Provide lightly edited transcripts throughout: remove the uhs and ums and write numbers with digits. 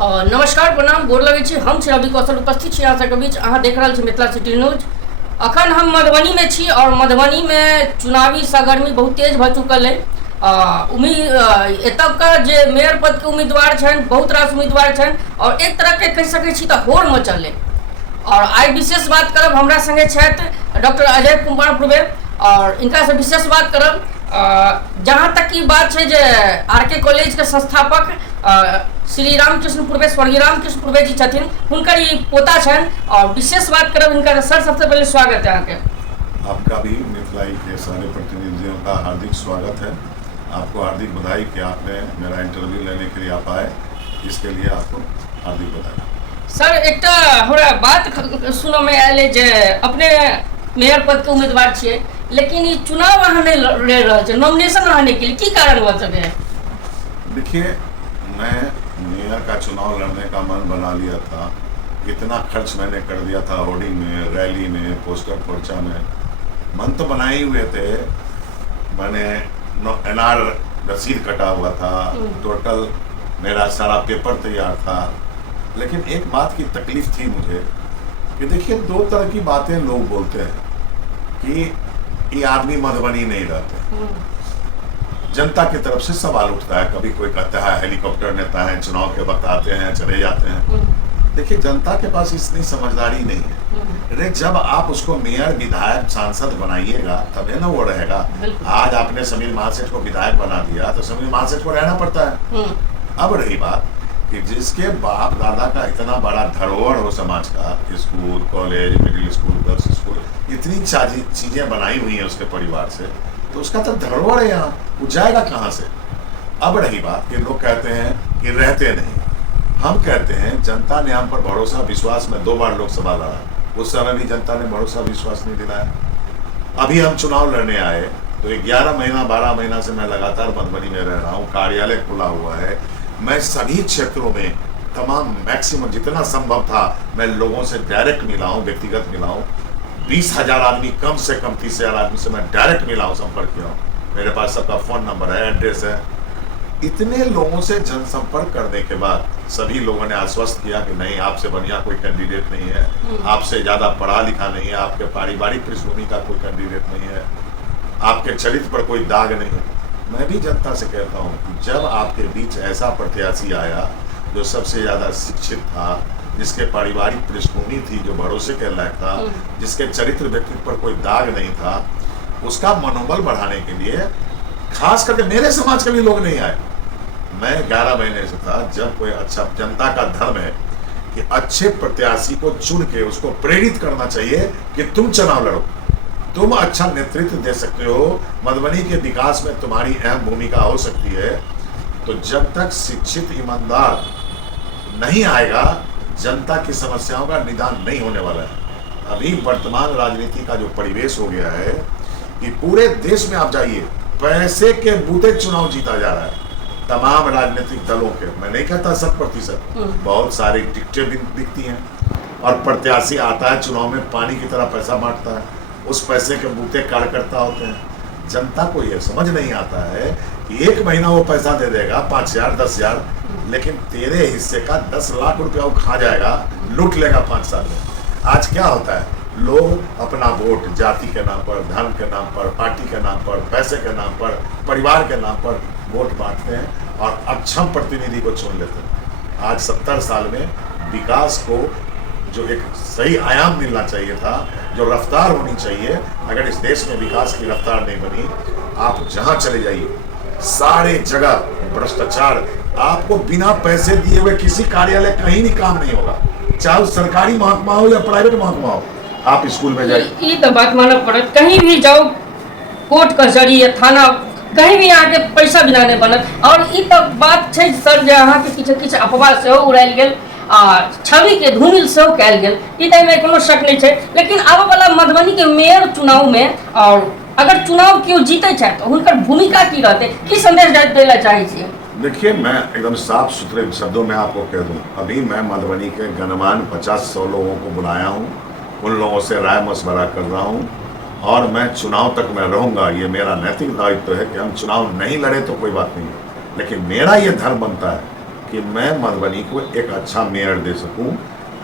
नमस्कार प्रणाम गोर लगै छी। हम छी रवि कौशल, उपस्थित छी अहाँ सबके बीच। अहाँ देख रहल छी मिथिला सिटी न्यूज। अखन हम मधुबनी में छी और मधुबनी में चुनावी सरगर्मी बहुत तेज भऽ चुकल है। एतुका जे मेयर पद के उम्मीदवार छनि, बहुत रास उम्मीदवार छनि और एक तरह के कहि सकै छी तऽ होड़ मचल है। और आई विशेष बात करब, हमरा संगे छथि डॉक्टर अजय कुमार पूर्वे और इनका से विशेष बात करब। जहाँ तक की बात है जे आर.के. कॉलेज के संस्थापक श्री रामकृष्ण पूर्वे, स्वर्गीय रामकृष्ण पूर्वे जी छथिन, हुनकर ई पोता छनि और विशेष बात करब इनका। सर सबसे पहले स्वागत है आपके। आपका भी मिथिलाई के सारे प्रतिनिधियों का हार्दिक स्वागत है। आपको हार्दिक बधाई कि आपने मेरा इंटरव्यू लेने के लिए आप आए, इसके लिए आपको हार्दिक बधाई। सर एक हमरा बात सुनो में आयल जे अपने मेयर पद के उम्मीदवार छियै, लेकिन ये चुनाव अहाँ नहीं लड़ रहे थे, नॉमिनेशन अहाँ नहीं के की कारण हुआ सब है? देखिए, मैं मेयर का चुनाव लड़ने का मन बना लिया था। इतना खर्च मैंने कर दिया था होर्डिंग में, रैली में, पोस्टर पर्चा में। मन तो बनाए ही हुए थे। मैंने एनआर रसीद कटा हुआ था, टोटल मेरा सारा पेपर तैयार था। लेकिन एक बात की तकलीफ थी मुझे कि देखिए, दो तरह की बातें लोग बोलते हैं कि ये आदमी मधुबनी नहीं रहते। जनता की तरफ से सवाल उठता है, कभी कोई कहता है हेलीकॉप्टर नेता है, चुनाव के वक्त आते हैं चले जाते हैं। देखिए, जनता के पास इतनी समझदारी नहीं है। अरे जब आप उसको मेयर, विधायक, सांसद बनाइएगा तब है ना वो रहेगा। आज आपने समीर महासेठ को विधायक बना दिया तो समीर महासेठ को रहना पड़ता है। अब रही बात कि जिसके बाप दादा का इतना बड़ा धरोहर हो समाज का, school, college, middle school, girls school, इतनी चीजें बनाई हुई है उसके परिवार से, तो उसका तो धरोहर है यहाँ, वो जाएगा कहाँ से? अब रही बात कि लोग कहते हैं कि रहते नहीं। हम कहते हैं जनता ने हम पर भरोसा विश्वास में 2 बार लोकसभा लड़ा, उस समय भी जनता ने भरोसा विश्वास नहीं दिलाया। अभी हम चुनाव लड़ने आए तो 11 महीना 12 महीना से मैं लगातार मधुबनी में रह रहा हूँ, कार्यालय खुला हुआ है। मैं सभी क्षेत्रों में तमाम मैक्सिमम जितना संभव था मैं लोगों से डायरेक्ट मिला हूँ, व्यक्तिगत मिला हूँ। 20,000 आदमी, कम से कम 30,000 आदमी से मैं डायरेक्ट मिला हूँ, संपर्क किया हूँ। मेरे पास सबका फोन नंबर है, एड्रेस है। इतने लोगों से जनसंपर्क करने के बाद सभी लोगों ने आश्वस्त किया कि नहीं, आपसे बढ़िया कोई कैंडिडेट नहीं है, आपसे ज्यादा पढ़ा लिखा नहीं है, आपके पारिवारिक पृष्ठभूमि का कोई कैंडिडेट नहीं है, आपके चरित्र पर कोई दाग नहीं है। मैं भी जनता से कहता हूँ कि जब आपके बीच ऐसा प्रत्याशी आया जो सबसे ज्यादा शिक्षित था, जिसके पारिवारिक पृष्ठभूमि थी, जो भरोसे के लायक था, जिसके चरित्र व्यक्तित्व पर कोई दाग नहीं था, उसका मनोबल बढ़ाने के लिए खास करके मेरे समाज के भी लोग नहीं आए। मैं 11 महीने से था। जब कोई अच्छा, जनता का धर्म है कि अच्छे प्रत्याशी को चुन के उसको प्रेरित करना चाहिए कि तुम चुनाव लड़ो, तुम अच्छा नेतृत्व दे सकते हो, मधुबनी के विकास में तुम्हारी अहम भूमिका हो सकती है। तो जब तक शिक्षित ईमानदार नहीं आएगा, जनता की समस्याओं का निदान नहीं होने वाला है। अभी वर्तमान राजनीति का जो परिवेश हो गया है कि पूरे देश में आप जाइए, पैसे के बूते चुनाव जीता जा रहा है। तमाम राजनीतिक दलों के, मैं नहीं कहता 100%, बहुत सारी टिकटें बिकती हैं और प्रत्याशी आता है चुनाव में, पानी की तरह पैसा बांटता है। उस पैसे के बूते कार्यकर्ता होते हैं। जनता को यह समझ नहीं आता है कि 1 महीना वो पैसा दे देगा, 5,000, 10,000, लेकिन तेरे हिस्से का 10 लाख रुपया वो खा जाएगा, लूट लेगा 5 साल में। आज क्या होता है, लोग अपना वोट जाति के नाम पर, धर्म के नाम पर, पार्टी के नाम पर, पैसे के नाम पर, परिवार के नाम पर वोट बांटते हैं और अक्षम प्रतिनिधि को चुन लेते हैं। आज 70 साल में विकास को जो एक सही आयाम मिलना चाहिए था, जो रफ्तार होनी चाहिए, अगर इस देश में विकास की रफ्तार नहीं बनी, आप जहां चले जाइए सारे जगह भ्रष्टाचार। आपको बिना पैसे दिए हुए किसी कार्यालय कहीं भी काम नहीं होगा, चाहे सरकारी महकमा हो या प्राइवेट महकमा हो। आप स्कूल में जाइए, ये तो बात मानना पड़त, कहीं भी जाओ, कोर्ट कचहरी या थाना, कहीं भी आके पैसा बिना नहीं बनत। और ई तो बात है सर, जे अहाँ के किछु अफवाह से उड़ायल गेल आ छवि के धूमिल से कैल गेल, ई में कोनो शक नहीं है। लेकिन आबे वाला मधुबनी के मेयर चुनाव में, और अगर चुनाव क्यों जीते चाहे तो उनकर भूमिका की रहते, की संदेश देना चाहे छी? देखिए, मैं एकदम साफ सुथरे शब्दों में आपको कह दूं, अभी मैं मधुबनी के गणमान्य 50-100 लोगों को बुलाया हूं, उन लोगों से राय मशवरा कर रहा हूं और मैं चुनाव तक मैं रहूंगा। ये मेरा नैतिक दायित्व है कि हम चुनाव नहीं लड़े तो कोई बात नहीं, लेकिन मेरा ये धर्म बनता है कि मैं मधुबनी को एक अच्छा मेयर दे सकूं।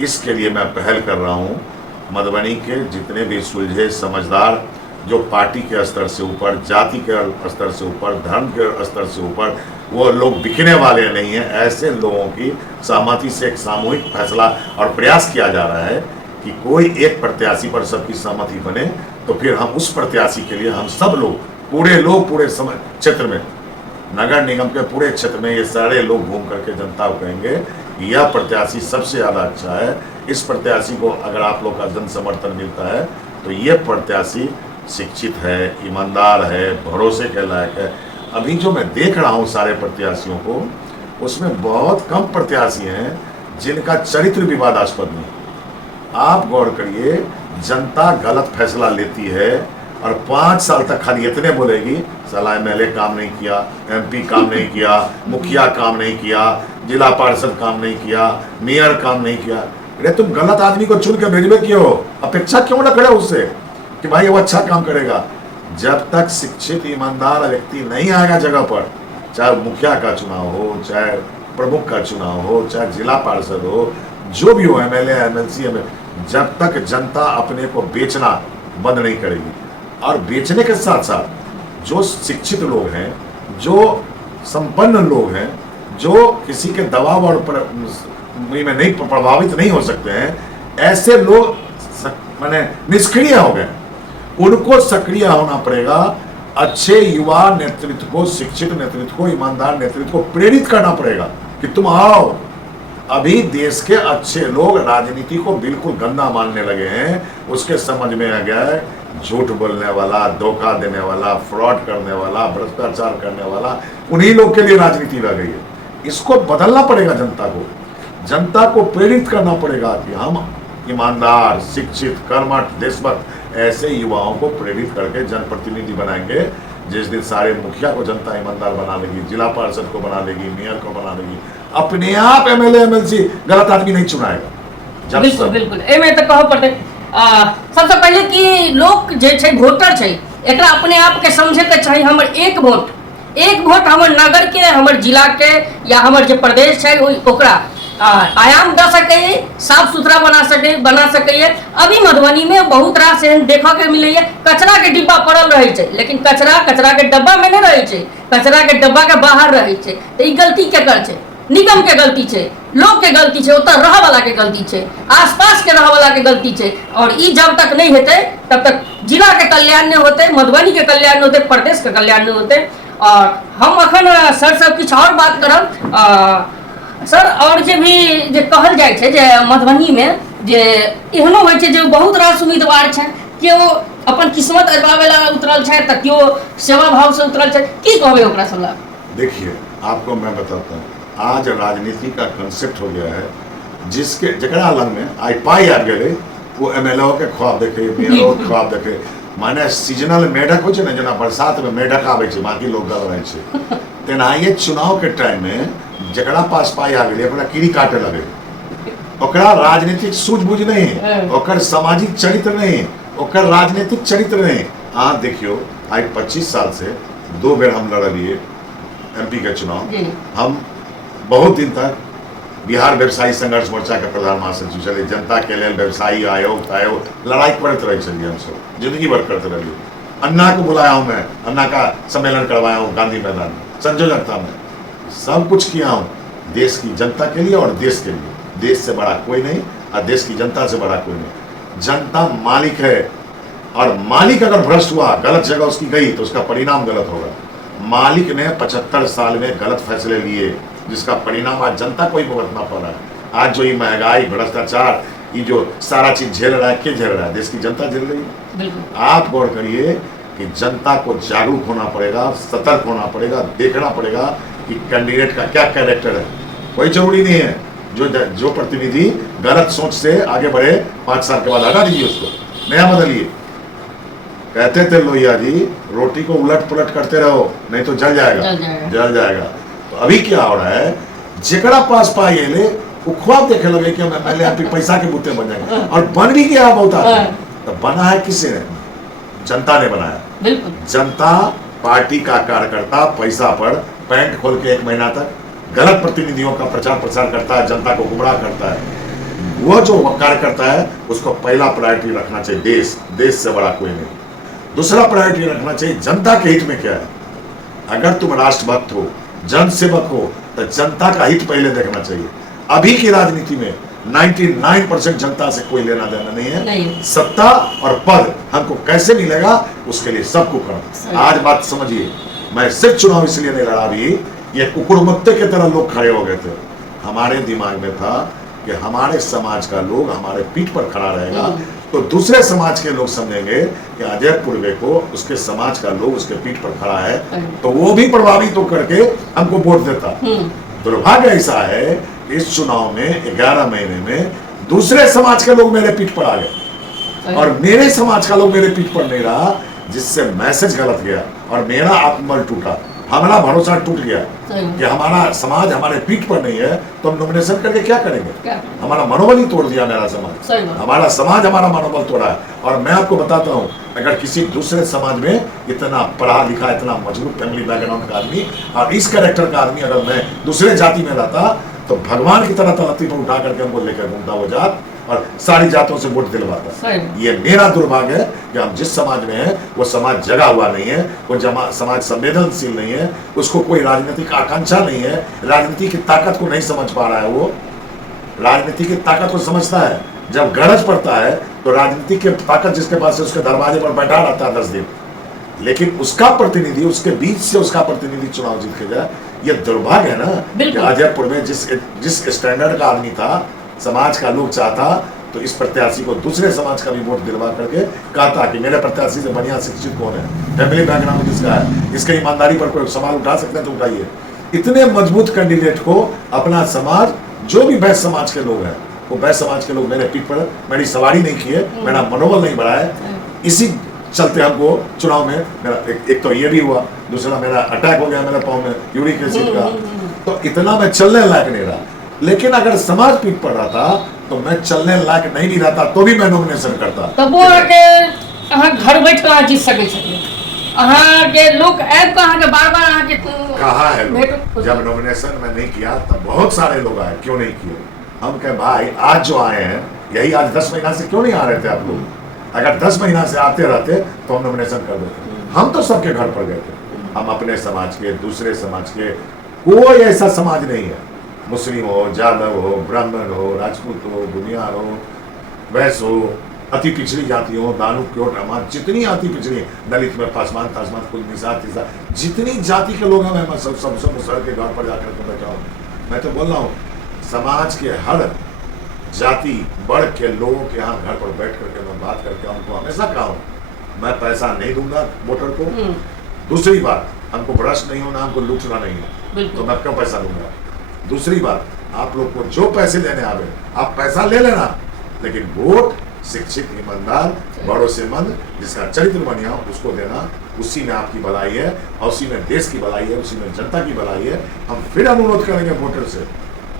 इसके लिए मैं पहल कर रहा हूं। मधुबनी के जितने भी सुलझे समझदार, जो पार्टी के स्तर से ऊपर, जाति के स्तर से ऊपर, धर्म के स्तर से ऊपर, वो लोग बिकने वाले नहीं हैं। ऐसे लोगों की सहमति से एक सामूहिक फैसला और प्रयास किया जा रहा है कि कोई एक प्रत्याशी पर सबकी सहमति बने, तो फिर हम उस प्रत्याशी के लिए हम सब लोग पूरे क्षेत्र में, नगर निगम के पूरे क्षेत्र में ये सारे लोग घूम करके जनता को कहेंगे कि यह प्रत्याशी सबसे ज़्यादा अच्छा है। इस प्रत्याशी को अगर आप लोग का जन समर्थन मिलता है तो ये प्रत्याशी शिक्षित है, ईमानदार है, भरोसे के लायक है। अभी जो मैं देख रहा हूँ सारे प्रत्याशियों को, उसमें बहुत कम प्रत्याशी हैं जिनका चरित्र विवादास्पद नहीं। आप गौर करिए, जनता गलत फैसला लेती है और 5 साल तक खाली इतने बोलेगी, साला MLA काम नहीं किया, MP काम नहीं किया, मुखिया काम नहीं किया, जिला पार्षद काम नहीं किया, मेयर काम नहीं किया। अरे तुम गलत आदमी को चुन के भेजबे क्यों? अपेक्षा क्यों न करे उससे कि भाई वो अच्छा काम करेगा? जब तक शिक्षित ईमानदार व्यक्ति नहीं आएगा जगह पर, चाहे मुखिया का चुनाव हो, चाहे प्रमुख का चुनाव हो, चाहे जिला पार्षद हो, जो भी हो, MLA MLC, जब तक जनता अपने को बेचना बंद नहीं करेगी। और बेचने के साथ साथ जो शिक्षित लोग हैं, जो संपन्न लोग हैं, जो किसी के दबाव और में नहीं प्रभावित नहीं हो सकते हैं, ऐसे लोग माने निष्क्रिय हो गए। उनको सक्रिय होना पड़ेगा। अच्छे युवा नेतृत्व को, शिक्षित नेतृत्व को, ईमानदार नेतृत्व को प्रेरित करना पड़ेगा कि तुम आओ। अभी देश के अच्छे लोग राजनीति को बिल्कुल गंदा मानने लगे हैं। उसके समझ में आ गया है झूठ बोलने वाला, धोखा देने वाला, फ्रॉड करने वाला, भ्रष्टाचार करने वाला, उन्हीं लोग के लिए राजनीति रह गई है। इसको बदलना पड़ेगा। जनता को प्रेरित करना पड़ेगा कि हम ईमानदार, शिक्षित, कर्मठ, देशभक्त ऐसे युवाओं को प्रेरित करके जनप्रतिनिधि बनाएंगे। जिस दिन सारे मुखिया को जनता ईमानदार बना लेगी, जिला पार्षद को बना लेगी, मेयर को बना लेगी, अपने आप MLA MLC गलत आदमी नहीं चुनाएगा। बिल्कुल बिल्कुल एमे तो कहो पड़ते। सबसे पहले कि लोग जे छै वोटर छै, एकरा अपने आप के समझे के चाहिए। हमर एक वोट हमर नगर के, हमर जिला के या हमर जो प्रदेश है ओकरा आयाम दे सके, साफ सुथरा बना सके। अभी मधुबनी में बहुत रास एहन देखा के मिले है, कचरा के डिब्बा पड़ल रहे छै, लेकिन कचरा के डब्बा में नहीं रहे छै, कचरा के डब्बा के बाहर रहे छै। तो ई गलती केकर छै? निगम के गलती छै, लोग के गलती छै, ओतऽ रह वाला के गलती छै, आसपास के रह वाला के गलती छै। और ई जब तक नहीं होते तब तक जिला के कल्याण नहीं होते, मधुबनी के कल्याण नहीं होते, प्रदेश के कल्याण नहीं होते। और हम अखन सर सब कुछ और बात करब सर। और जे भी जे कहल जाय छै जे मधुबनी में जे एहनो होइ छै जे बहुत रास उम्मीदवार छै, केओ अपन किस्मत अजमावे ला उतरल छै, त केओ सेवा भाव से उतरल छै। की कहबे ओकरा सब? देखिए, आपको मैं बताता हूँ, आज राजनीति का कंसेप्ट हो गया है जिसके जकरा लग में आई पाई आ गए वो MLA के ख्वाब देखे, मेयरो के ख्वाब देखे। माने सीजनल मेढक हो छै ना, जेना बरसात में मेढक आवे छै, बाकी लोग गल रहे छै, तेनाहिए चुनाव के टाइम में जकरा पास पाई आ गए ओकरा कीड़ी काटे लगे। ओकरा राजनीतिक सूझबूझ नहीं, ओकर सामाजिक चरित्र नहीं, ओकर राजनीतिक चरित्र नहीं। अहाँ देखियो, आई 25 साल से 2 बेर हम लड़लिए MP के चुनाव। हम बहुत दिन तक बिहार व्यवसायी संघर्ष मोर्चा के प्रधान महासचिव चले, जनता के लिए व्यवसायी आयोग लड़ाई करते रहे चलिए, हम सब जिंदगी भर करते रहिए। अन्ना को बुलाया हूँ मैं, अन्ना का सम्मेलन करवाया हूँ गांधी मैदान में, संयोजकता में, सब कुछ किया हूँ देश की जनता के लिए और देश के लिए। देश से बड़ा कोई नहीं और देश की जनता से बड़ा कोई नहीं। जनता मालिक है, और मालिक अगर भ्रष्ट हुआ, गलत जगह उसकी गई, तो उसका परिणाम गलत होगा। मालिक ने 75 साल में गलत फैसले लिए, जिसका परिणाम आज जनता को ही भुगतना पड़ रहा है। आज जो ये महंगाई, भ्रष्टाचार, ये जो सारा चीज झेल रहा है, क्या झेल रहा है? देश की जनता झेल रही है। आप गौर करिए कि जनता को जागरूक होना पड़ेगा, सतर्क होना पड़ेगा, देखना पड़ेगा कि कैंडिडेट का क्या कैरेक्टर है। कोई जरूरी नहीं है जो प्रतिनिधि गलत सोच से आगे बढ़े, 5 साल के बाद हटा दीजिए उसको, नया बदलिए। कहते थे लोहिया जी, रोटी को उलट पुलट करते रहो नहीं तो जल जाएगा। तो अभी क्या हो रहा है, जेकरा पास पाई ले वो ख्वाब देखे लगे कि मैं पहले आप पैसा के बूते बन जाएंगे, और बन भी गया बहुत आदमी। तो बना है किसने? जनता ने बनाया। बिल्कुल। जनता, पार्टी का कार्यकर्ता पैसा पर पैंट खोल के 1 महीना तक गलत प्रतिनिधियों का प्रचार प्रसार करता है, जनता को गुमराह करता है, वो जो कार्य करता है उसको पहला प्रायोरिटी रखना चाहिए देश, देश से बड़ा कोई नहीं। दूसरा प्रायोरिटी रखना चाहिए जनता के हित में क्या है। अगर तुम राष्ट्रभक्त हो, जन सेवक हो, तो जनता का हित पहले देखना चाहिए। अभी की राजनीति में 99% जनता से कोई लेना देना नहीं है। नहीं। सत्ता और पद हमको कैसे मिलेगा उसके लिए सबको करना। आज बात समझिए, मैं सिर्फ चुनाव इसलिए नहीं लड़ा भी, ये कुकुरमुत्ते की तरह लोग खड़े हो गए थे। हमारे दिमाग में था कि हमारे समाज का लोग हमारे पीठ पर खड़ा रहेगा तो दूसरे समाज के लोग समझेंगे कि अजय पूर्वे को उसके समाज का लोग उसके पीठ पर खड़ा है तो वो भी प्रभावित होकर के हमको वोट देता। दुर्भाग्य ऐसा है कि इस चुनाव में 11 महीने में दूसरे समाज के लोग मेरे पीठ पर आ गए और मेरे समाज का लोग मेरे पीठ पर नहीं रहा, जिससे मैसेज गलत गया और मेरा आत्मबल टूटा, हमारा भरोसा टूट गया कि हमारा समाज हमारे पीठ पर नहीं है तो हम नॉमिनेशन करके क्या करेंगे। हमारा मनोबल ही तोड़ दिया मेरा समाज, हमारा समाज हमारा मनोबल तोड़ा है। और मैं आपको बताता हूँ, अगर किसी दूसरे समाज में इतना पढ़ा लिखा, इतना मजबूत फैमिली बैकग्राउंड का आदमी और इस कैरेक्टर का आदमी अगर मैं दूसरे जाति में रहता तो भगवान की तरह तलती पर उठा करके हमको लेकर घूमता वो जात और सारी जातों से वोट दिलवाता। ये मेरा दुर्भाग्य है कि हम जिस समाज में हैं वो समाज जगा हुआ नहीं है, वो समाज संवेदनशील नहीं है, उसको कोई राजनीतिक आकांक्षा नहीं है, राजनीति की ताकत को नहीं समझ पा रहा है। वो राजनीति की ताकत को समझता है, जब गरज पड़ता है तो राजनीति की ताकत जिसके पास है उसके दरवाजे पर बैठा रहता है 10 दिन, लेकिन उसका प्रतिनिधि, उसके बीच से उसका प्रतिनिधि चुनाव जीत के जाए। ये दुर्भाग्य है ना कि अजयपुर में जिस स्टैंडर्ड का आदमी था, समाज का लोग चाहता तो इस प्रत्याशी को दूसरे समाज का भी वोट दिलवा करके कहता कि मेरे प्रत्याशी से बढ़िया शिक्षित कौन है, फैमिली बैकग्राउंड किसका है, इसके ईमानदारी पर कोई सवाल उठा सकते हैं तो उठाइए। इतने मजबूत कैंडिडेट को अपना समाज, जो भी वैश्य समाज के लोग हैं, वो वैश्य समाज के लोग मेरे पीठ पर मेरी सवारी नहीं की है, मेरा मनोबल नहीं बढ़ा है। इसी चलते हमको चुनाव में मेरा एक तो ये भी हुआ, दूसरा मेरा अटैक हो गया मेरे पाँव में यूरिक एसिड का, तो इतना मैं चलने लायक नहीं रहा। लेकिन अगर समाज पीठ पर रहा था तो मैं चलने लायक नहीं भी रहता तो भी मैं नॉमिनेशन करता। तब वो आके घर बैठ कर जीत सके के लोग ऐप के बार-बार के कहा है लोग। जब नॉमिनेशन में नहीं किया तब बहुत सारे लोग आए, क्यों नहीं किए। हम कहे भाई आज जो आए हैं यही आज 10 महीना से क्यों नहीं आ रहे थे आप लोग, अगर 10 महीना से आते रहते तो हम नॉमिनेशन कर देते। हम तो सबके घर पर गए थे, हम अपने समाज के, दूसरे समाज के, कोई ऐसा समाज नहीं है, मुस्लिम हो, जादव हो, ब्राह्मण हो, राजपूत हो, बुनियार हो, वैश्य हो, अति पिछड़ी जाति हो, दानू क्योट हमार जितनी अति पिछड़ी, दलित में पासवान तासवान कुल निषाद तिसा, जितनी जाति के लोग हैं मैं सब सर के घर पर जाकर के बैठा हूँ। मैं तो बोल रहा हूँ समाज के हर जाति वर्ग के लोगों के यहाँ घर पर बैठ करके मैं बात करके उनको हमेशा कहा हूँ मैं पैसा नहीं दूंगा वोटर को। दूसरी बात, हमको भ्रष्ट नहीं होना, हमको लूटना नहीं है, तो मैं क्यों पैसा दूंगा। दूसरी बात, आप लोग को जो पैसे लेने आवे आप पैसा ले लेना, लेकिन वोट शिक्षित, ईमानदार, भरोसेमंद, जिसका चरित्र बढ़िया उसको देना। उसी में आपकी भलाई है और उसी में देश की भलाई है, उसी में जनता की भलाई है। हम फिर अनुरोध करेंगे वोटर से,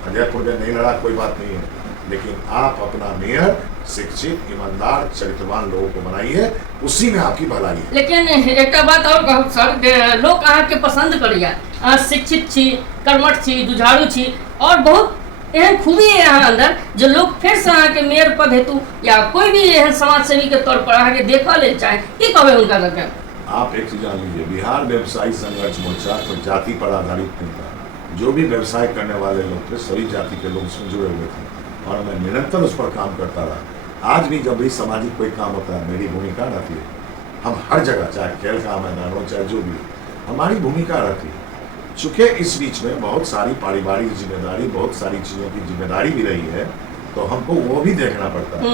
अजयपुर में नहीं लड़ा कोई बात नहीं है, लेकिन आप अपना मेयर शिक्षित, ईमानदार, चरित्रवान लोगों को बनाइए, उसी में आपकी भलाई है। लेकिन एक बात और कहूँ सर, लोग अहाँ के पसंद करिए, अहाँ शिक्षित छी, कर्मठ छी, जुझारू छी और बहुत एहन खूबी है यहाँ अंदर जो लोग फिर से अहाँ के मेयर पद हेतु या कोई भी एहन समाज सेवी के तौर पर अहाँ के देखा ले चाहे, की कहबे उनका लगे। आप एक चीज जान लीजिए, बिहार व्यवसायी संघर्ष मोर्चा कोई जाति पर आधारित नहीं था। जो भी व्यवसाय करने वाले लोग थे सभी जाति के लोग उसमें जुड़े हुए थे और मैं निरंतर उस पर काम करता रहा। आज भी जब भी सामाजिक कोई काम होता है मेरी भूमिका रहती है। हम हर जगह, चाहे खेल का मैदान हो चाहे जो भी, हमारी भूमिका रहती है। चूँकि इस बीच में बहुत सारी पारिवारिक जिम्मेदारी, बहुत सारी चीज़ों की जिम्मेदारी भी रही है, तो हमको वो भी देखना पड़ता है।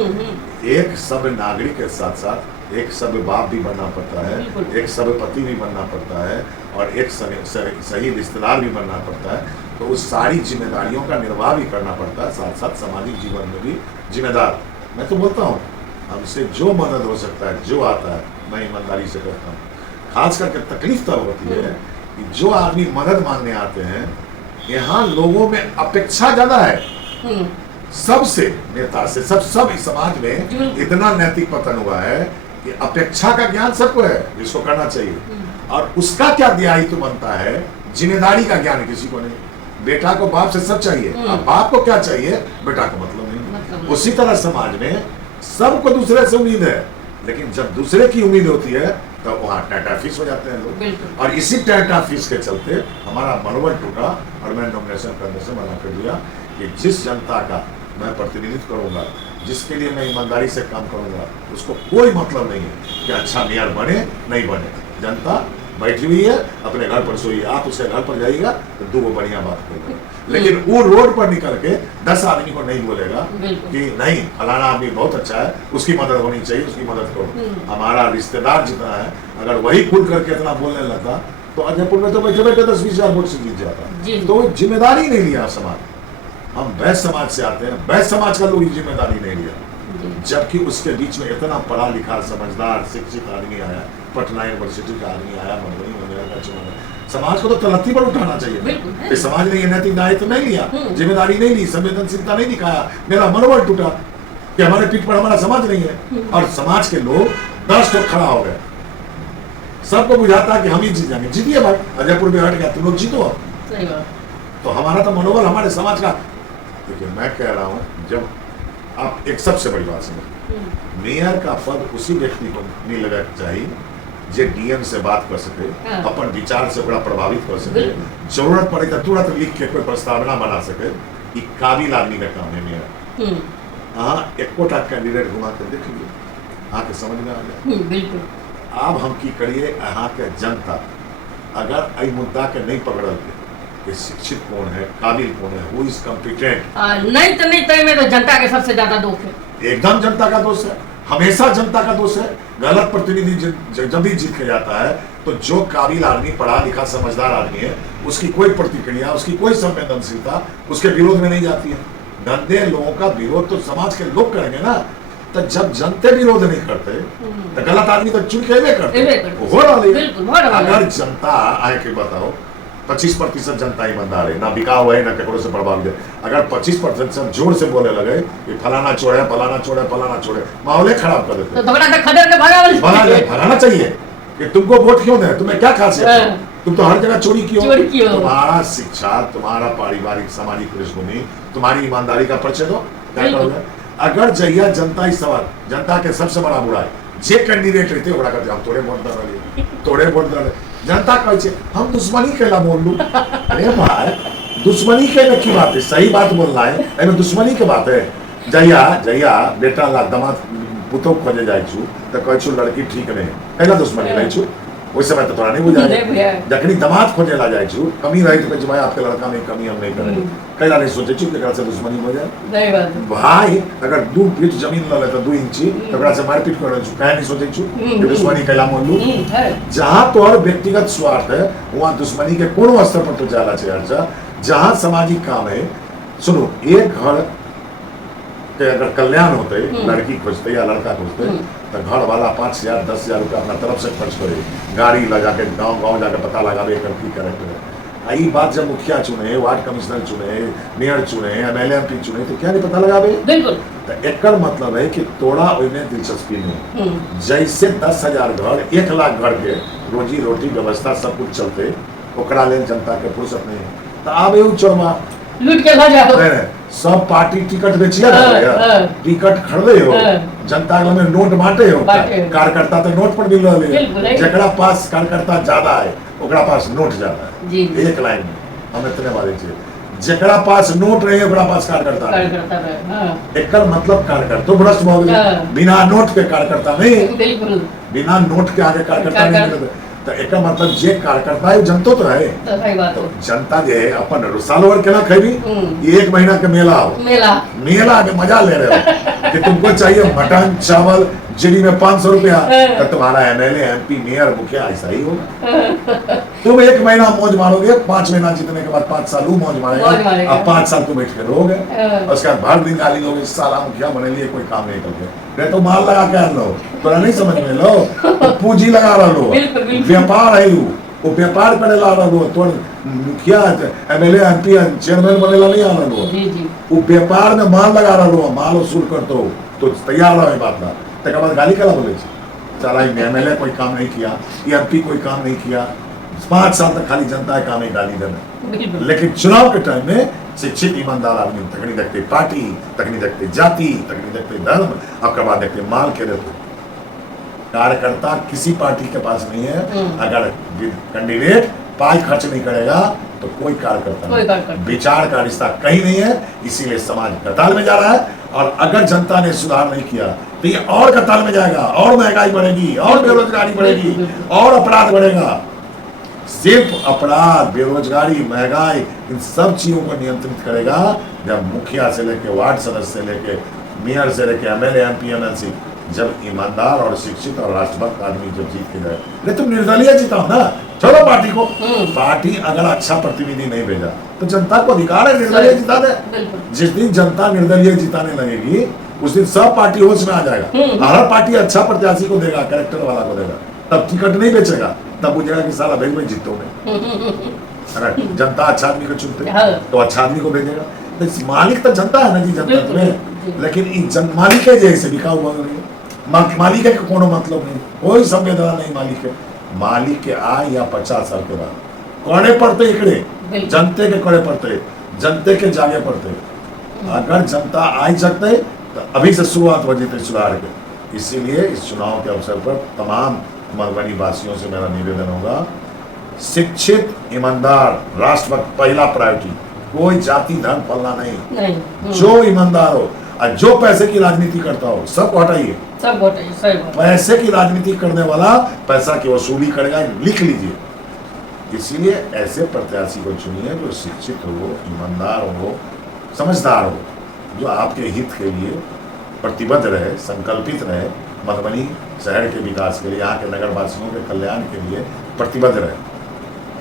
एक सब नागरिक के साथ साथ एक सब बाप भी बनना पड़ता है, एक सब पति भी बनना पड़ता है और एक सही रिश्तेदार भी बनना पड़ता है। तो उस सारी जिम्मेदारियों का निर्वाह भी करना पड़ता है, साथ साथ सामाजिक जीवन में भी जिम्मेदार। मैं तो बोलता हूँ हमसे जो मदद हो सकता है, जो आता है, मैं ईमानदारी से करता हूँ। खास करके तकलीफ तब होती है कि जो आदमी मदद मांगने आते हैं, यहाँ लोगों में अपेक्षा ज्यादा है सबसे, नेता से, सब इस समाज में इतना नैतिक पतन हुआ है कि अपेक्षा का ज्ञान सबको है जिसको करना चाहिए, और उसका क्या दायित्व बनता है, जिम्मेदारी का ज्ञान किसी को नहीं। बेटा को बाप से सब चाहिए, अब बाप को क्या चाहिए, बेटा को मतलब नहीं। उसी तरह समाज में सबको दूसरे से उम्मीद है, लेकिन जब दूसरे की उम्मीद होती है तो वहाँ टाटा फीस हो जाते हैं लोग। और इसी टाटा फीस के चलते हमारा मनोबल टूटा और मैंने नॉमिनेशन करने से मना कर दिया कि जिस जनता का मैं प्रतिनिधित्व करूंगा, जिसके लिए मैं ईमानदारी से काम करूंगा, उसको कोई मतलब नहीं है कि अच्छा मेयर बने नहीं बने। जनता बैठी हुई है अपने घर पर सोई, आप उसके घर पर जाइएगा तो दो बढ़िया बात करेगा, लेकिन वो रोड पर निकल के 10 आदमी को नहीं बोलेगा कि नहीं फलाना आदमी बहुत अच्छा है, उसकी मदद होनी चाहिए, उसकी मदद करो। हमारा रिश्तेदार जितना है अगर वही खुल करके इतना बोलने लगता तो अजयपुर में तो बैठे बैठे 10-20 हजार वोट से जीत जाता। तो जिम्मेदारी नहीं लिया समाज। हम वैश्य समाज से आते हैं, वैश्य समाज का लोग जिम्मेदारी नहीं लिया, जबकि उसके बीच में इतना पढ़ा लिखा समझदार शिक्षित आदमी आया, पटना यूनिवर्सिटी का आदमी आया, मधुबनी वगैरह का चुना। समाज को तो तलत्ती पर उठाना चाहिए। समाज ने ये नैतिक दायित्व नहीं लिया, जिम्मेदारी नहीं ली, संवेदनशीलता नहीं दिखाया, मेरा मनोबल टूटा कि हमारे पीठ पर हमारा समाज नहीं है। और समाज के लोग 10 लोग खड़ा हो गए, सबको बुझाता कि हम ही जीत जाएंगे। जीतिए भाई, अजयपुर में हट गया, तुम लोग जीतो। तो हमारा तो मनोबल हमारे समाज का। देखिए मैं कह रहा हूँ, जब आप एक सबसे बड़ी बात समझ, मेयर का पद उसी व्यक्ति को नहीं लगा चाहिए जो डीएम से बात कर सके, अपन विचार से बड़ा प्रभावित कर सके, जरूरत पड़े तो तुरंत लिख के कोई प्रस्तावना बना सके। ये काबिल आदमी का काम है मेयर। हाँ, एक कोटा कैंडिडेट घुमा कर देख लीजिए, आके समझ में आ जाए। बिल्कुल। आप हम की करिए, यहाँ के जनता अगर आई मुद्दा के नहीं पकड़ल कि शिक्षित कौन है, काबिल कौन है, हु इज कॉम्पिटेंट, नहीं में तो जनता के सबसे ज्यादा दोष है। एकदम जनता का दोष है, हमेशा जनता का दोष है। गलत प्रतिनिधि जब भी जीत के जाता है तो जो काबिल आदमी, पढ़ा लिखा समझदार आदमी है, उसकी कोई प्रतिक्रिया, उसकी कोई संवेदनशीलता उसके विरोध में नहीं जाती है। गंदे लोगों का विरोध तो समाज के लोग करेंगे ना। तो जब जनते विरोध नहीं करते तो गलत आदमी तो चुन के करते हो रहा। अगर जनता आए के बताओ 25% जनता ईमानदार है, ना बिकाव है ना केकरो से प्रभावित है। अगर 25% जोर से बोले लगे कि फलाना छोड़े फलाना छोड़े फलाना छोड़े, माहौल खराब कर देते। तो भगाना चाहिए कि तुमको वोट क्यों दे, तुम्हें क्या खासियत है, तुम तो हर जगह चोरी क्यों। तुम्हारा शिक्षा, तुम्हारा पारिवारिक सामाजिक पृष्ठभूमि, तुम्हारी ईमानदारी का परिचय दो, क्या करोगे। अगर जहिया जनता इस सवाल, जनता के सबसे बड़ा बुराई जे कैंडिडेट रहते ओकरा कहते हम तोड़े वोट दे, तोड़े वोट दे। जनता कहे हम दुश्मनी कैला बोल लू। अरे भाई, दुश्मनी के की बात है, सही बात बोल रहा है, एमे दुश्मनी के बात है। जहिया बेटा ला दामाद पुतो खोजे जाए छु तो कहे छु लड़की ठीक नहीं, कैला दुश्मनी नहीं छु, उस समय तो थोड़ा नहीं बुझाए। जखनी दामाद खोजे ला जाए छु, कमी रही तो भाई आपके लड़का में कमी हम नहीं करेंगे, कैला नहीं सोचे छु कि से दुश्मनी हो जाए। भाई अगर 2 फीट जमीन ले तो 2 इंची तो से मारपीट कर छु, कहे नहीं सोचे छु कि दुश्मनी कैला मोल लू। जहां तो और व्यक्तिगत स्वार्थ है वहां दुश्मनी के कोनो स्तर पर तो जाला चाहिए। जहां सामाजिक काम है, सुनो, एक घर के अगर कल्याण होते, लड़की खोजते या लड़का खोजते तो घर वाला 5,000 10,000 रुपया अपना तरफ से खर्च करे, गाड़ी लगा के गाँव जाकर पता लगा की कैरेक्टर। यही बात जब मुखिया चुने, वार्ड कमिश्नर चुने, मेयर चुने, MLA MP चुने तो क्या नहीं पता लगा बिल्कुल। तो एक मतलब है कि तोड़ा उनमें दिलचस्पी नहीं। जैसे 10,000 घर 1 लाख घर के रोजी रोटी व्यवस्था सब कुछ चलते, ओकरा ले जनता के फुर्सत नहीं। तो आप एगो चोरमा लूट के जाओ, सब पार्टी टिकट बेचिए, टिकट खरीदे हो, जनता में नोट बांटे हो, कार्यकर्ता तो नोट पर मिल रहे हैं, जकरा पास कार्यकर्ता ज्यादा है ओकरा पास नोट ज्यादा है। एक लाइन में हम इतने बारे चाहिए, जकरा पास नोट रहे ओकरा पास कार्यकर्ता एक मतलब कार्यकर्ता तो भ्रष्ट हो गए। बिना नोट के कार्यकर्ता नहीं, बिना नोट के आगे कार्यकर्ता नहीं। तो एक मतलब जे कार्यकर्ता है जनतो तो है, तो जनता जे है अपन साल भर केना खेबी, 1 महीना के मेला हो, मेला के मजा ले रहे हो कि तुमको चाहिए मटन चावल जेडी में 500 रुपया, तो तुम्हारा MLA MP मेयर मुखिया ऐसा ही होगा। तुम 1 महीना मौज मारोगे, 5 महीना जीतने के बाद 5 साल वो मौज मारेगा, अब 5 साल तुम बैठ के रहोगे, उसके बाद भर दिन गाली दोगे, साला मुखिया बने लिए कोई काम नहीं करते। तो माल लगा के लो, तोरा नहीं समझ में लो, पूंजी लगा रहो, व्यापार है वो व्यापार करे ला रहो, तो मुखिया MLA MP चेयरमैन बनेला नहीं आ रहो, वो व्यापार में माल लगा रहो, माल वसूल करते हो तो तैयार रहो। बात ना तक बाद गाली कला बोले, साला MLA कोई काम नहीं किया, MP कोई काम नहीं किया, 5 साल तक खाली जनता है काम ही गाली देना, बिल्कुल लेकिन चुनाव के टाइम में शिक्षित ईमानदार आदमी तक नहीं देखते पार्टी, तक नहीं देखते जाति, तक नहीं देखते धर्म, आपके बाद देखते माल के देते। कार्यकर्ता किसी पार्टी के पास नहीं है, अगर कैंडिडेट पाई खर्च नहीं करेगा तो कोई कार्यकर्ता नहीं। विचार का रिश्ता कहीं नहीं है, इसीलिए समाज कताल में जा रहा है। और अगर जनता ने सुधार नहीं किया तो ये और कताल में जाएगा, और महंगाई बढ़ेगी, और बेरोजगारी बढ़ेगी, और अपराध बढ़ेगा। सिर्फ अपराध, बेरोजगारी, महंगाई, इन सब चीजों को नियंत्रित करेगा जब मुखिया से लेके वार्ड सदस्य से लेके मेयर से लेके एमएलए एमपी एमएलसी, जब ईमानदार और शिक्षित और राष्ट्रभक्त आदमी जब जीत के जाए। नहीं तुम निर्दलीय जिताओ ना, चलो पार्टी को, पार्टी अगर अच्छा प्रतिनिधि नहीं भेजा तो जनता को अधिकार है निर्दलीय जिता दे। जिस दिन जनता निर्दलीय जिताने लगेगी उस दिन सब पार्टी होश में आ जाएगा। हर पार्टी अच्छा प्रत्याशी को देगा, कैरेक्टर वाला को देगा, तब टिकट नहीं बेचेगा, तब बुझेगा कि साला भेज में जीतो में। अगर जनता अच्छा आदमी को चुनते तो अच्छा आदमी को भेजेगा। तो मालिक तो जनता है ना जी, जनता तुम्हें, लेकिन मालिक है जैसे बिकाऊ बन रही है। मालिक है कोनो मतलब नहीं, कोई संवेदना नहीं मालिक है। मालिक के आए या 50 साल के बाद कोड़े पड़ते इकड़े, जनते के कोड़े पड़ते, जनते के जागे पड़ते। अगर जनता आई जगते तो अभी से शुरुआत हो जाती सुधार के। इसीलिए इस चुनाव के अवसर पर तमाम मधुबनी वासियों से मेरा निवेदन होगा, शिक्षित ईमानदार राष्ट्रभक्त पहला प्रायोरिटी, कोई जाति धर्म पलना नहीं। जो ईमानदार हो और जो पैसे की राजनीति करता हो सबको हटाइए, सब हटाइए। सही बात। पैसे की राजनीति करने वाला पैसा की वसूली करेगा, लिख लीजिए। इसीलिए ऐसे प्रत्याशी को चुनिए जो शिक्षित हो, ईमानदार हो, समझदार हो, जो आपके हित के लिए प्रतिबद्ध रहे, संकल्पित रहे, मधुबनी शहर के विकास के लिए, यहाँ के नगरवासियों के कल्याण के लिए प्रतिबद्ध रहे,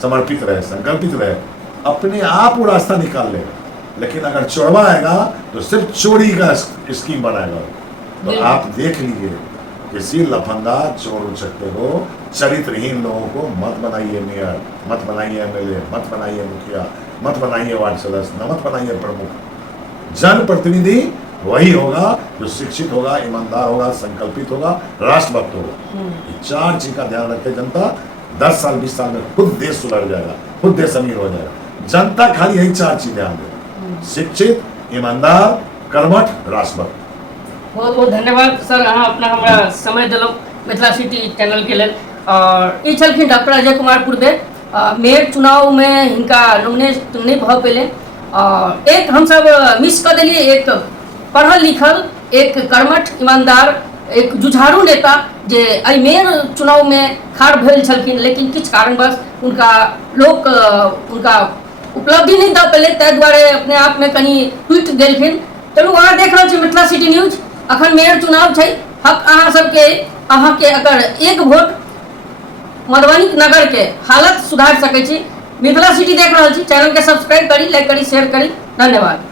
समर्पित रहे, संकल्पित रहे, अपने आप वो रास्ता निकाल लेगा। लेकिन अगर चोरवा आएगा तो सिर्फ चोरी का स्कीम बनाएगा। तो आप देख लीजिए, किसी लफंगा चोर उचक्के को, चरित्रहीन लोगों को मत बनाइए मेयर, मत बनाइए एमएलए, मत बनाइए मुखिया, मत बनाइए वार्ड सदस्य, मत बनाइए प्रमुख। जनप्रतिनिधि वही होगा जो शिक्षित होगा, ईमानदार होगा, संकल्पित होगा, राष्ट्रभक्त होगा। ये 4 चीज का ध्यान रखे जनता, 10 साल 20 साल में खुद देश सुधर जाएगा, खुद देश अमीर हो जाएगा। जनता खाली यही 4 चीज ध्यान दे, शिक्षित, ईमानदार, कर्मठ, राष्ट्रभक्त। बहुत बहुत धन्यवाद सर, अहाँ अपना हमरा समय दिलौं मिथिला सिटी चैनल के लेल। और ई छलखिन डॉक्टर अजय कुमार पूर्वे, मेयर चुनाव में हिनका नॉमिनेट नहीं भऽ पेलै। और एक हमसब मिस कऽ देलियै, एक पढ़ल लिखल, एक कर्मठ, ईमानदार, एक जुझारू नेता जे एहि मेयर चुनाव में खाड़ भेल छलखिन, लेकिन किछु कारणवश उनका लोक उनका उपलब्धि नहीं दऽ पेलै, ताहि दुआरे अपने आप में कनि टूटि गेलखिन। चलू, अहाँ देख रहल छी मिथिला सिटी न्यूज। अखन मेयर चुनाव छै, हक अहाँ सबके, अहाँ के अगर एक वोट मधुबनी नगर के हालत सुधार सकै छी। मिथिला सिटी देख रहल छी, चैनल के सब्सक्राइब करी, लाइक करी, शेयर करी। धन्यवाद।